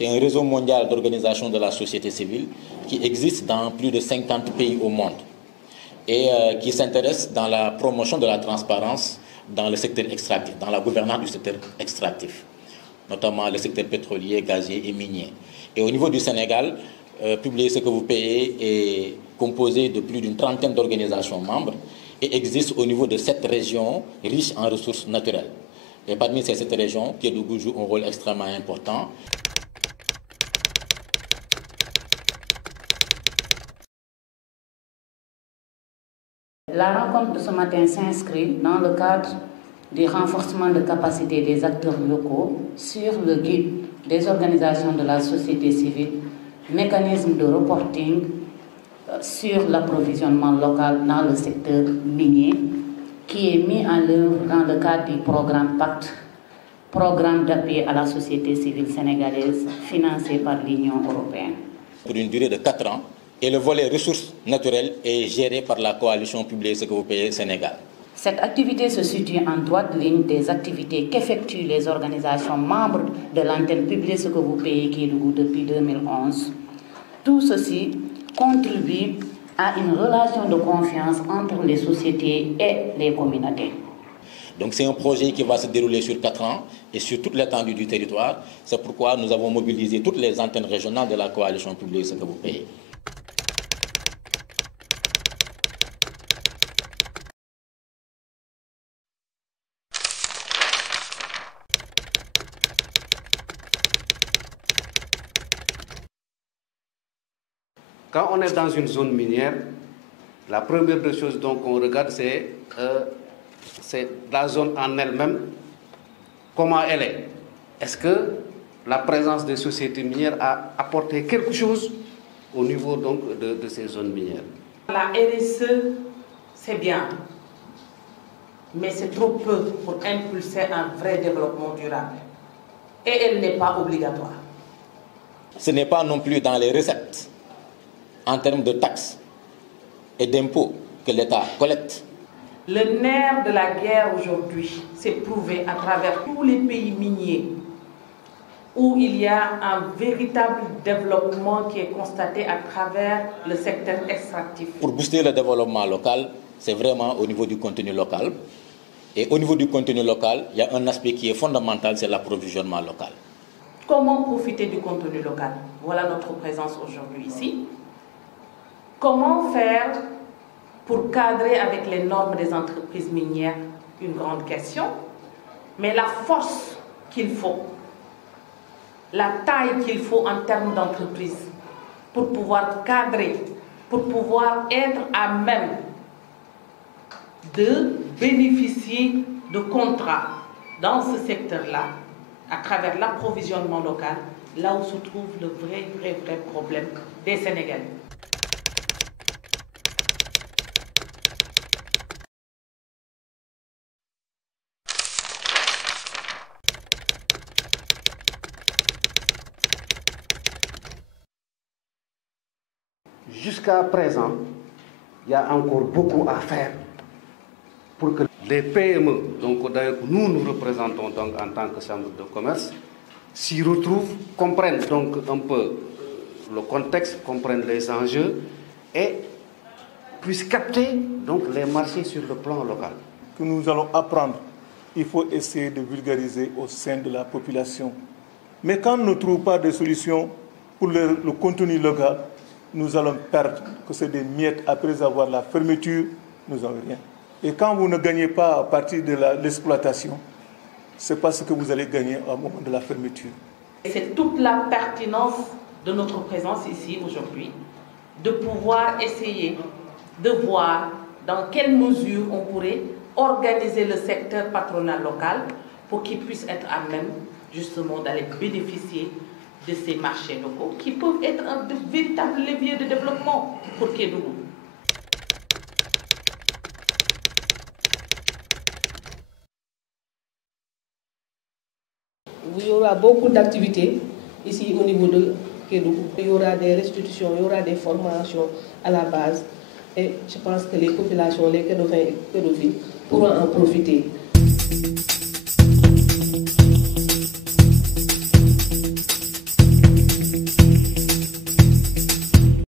C'est un réseau mondial d'organisation de la société civile qui existe dans plus de 50 pays au monde et qui s'intéresse dans la promotion de la transparence dans le secteur extractif, dans la gouvernance du secteur extractif, notamment le secteur pétrolier, gazier et minier. Et au niveau du Sénégal, Publiez ce que vous payez est composé de plus d'une trentaine d'organisations membres et existe au niveau de 7 régions riches en ressources naturelles. Et parmi ces 7 régions, Kédougou joue un rôle extrêmement important. La rencontre de ce matin s'inscrit dans le cadre du renforcement de capacité des acteurs locaux sur le guide des organisations de la société civile, mécanisme de reporting sur l'approvisionnement local dans le secteur minier, qui est mis en œuvre dans le cadre du programme PACT, programme d'appui à la société civile sénégalaise financé par l'Union européenne. Pour une durée de 4 ans, et le volet ressources naturelles est géré par la coalition Publiez ce que vous payez Sénégal. Cette activité se situe en droite ligne des activités qu'effectuent les organisations membres de l'antenne Publiez ce que vous payez Kédougou depuis 2011. Tout ceci contribue à une relation de confiance entre les sociétés et les communautés. Donc c'est un projet qui va se dérouler sur 4 ans et sur toute l'étendue du territoire. C'est pourquoi nous avons mobilisé toutes les antennes régionales de la coalition Publiez ce que vous payez. Quand on est dans une zone minière, la première des choses qu'on regarde, c'est la zone en elle-même, comment elle est. Est-ce que la présence des sociétés minières a apporté quelque chose au niveau donc, de ces zones minières? La RSE, c'est bien, mais c'est trop peu pour impulser un vrai développement durable. Et elle n'est pas obligatoire. Ce n'est pas non plus dans les recettes, en termes de taxes et d'impôts que l'État collecte. Le nerf de la guerre aujourd'hui s'est prouvé à travers tous les pays miniers où il y a un véritable développement qui est constaté à travers le secteur extractif. Pour booster le développement local, c'est vraiment au niveau du contenu local. Et au niveau du contenu local, il y a un aspect qui est fondamental, c'est l'approvisionnement local. Comment profiter du contenu local? Voilà notre présence aujourd'hui ici. Comment faire pour cadrer avec les normes des entreprises minières? Une grande question. Mais la force qu'il faut, la taille qu'il faut en termes d'entreprise pour pouvoir cadrer, pour pouvoir être à même de bénéficier de contrats dans ce secteur-là, à travers l'approvisionnement local, là où se trouve le vrai problème des Sénégalais. Jusqu'à présent, il y a encore beaucoup à faire pour que les PME, donc d'ailleurs nous représentons donc en tant que chambre de commerce, s'y retrouvent, comprennent donc un peu le contexte, comprennent les enjeux et puissent capter donc les marchés sur le plan local. Que nous allons apprendre, il faut essayer de vulgariser au sein de la population. Mais quand on ne trouve pas de solution pour le contenu local, nous allons perdre, que c'est des miettes. Après avoir la fermeture, nous n'avons rien. Et quand vous ne gagnez pas à partir de l'exploitation, c'est pas ce que vous allez gagner au moment de la fermeture. C'est toute la pertinence de notre présence ici aujourd'hui, de pouvoir essayer de voir dans quelle mesure on pourrait organiser le secteur patronal local pour qu'il puisse être à même justement d'aller bénéficier de ces marchés locaux qui peuvent être un véritable levier de développement pour Kédougou. Il y aura beaucoup d'activités ici au niveau de Kédougou. Il y aura des restitutions, il y aura des formations à la base. Et je pense que les populations, les Kédouviens pourront en profiter.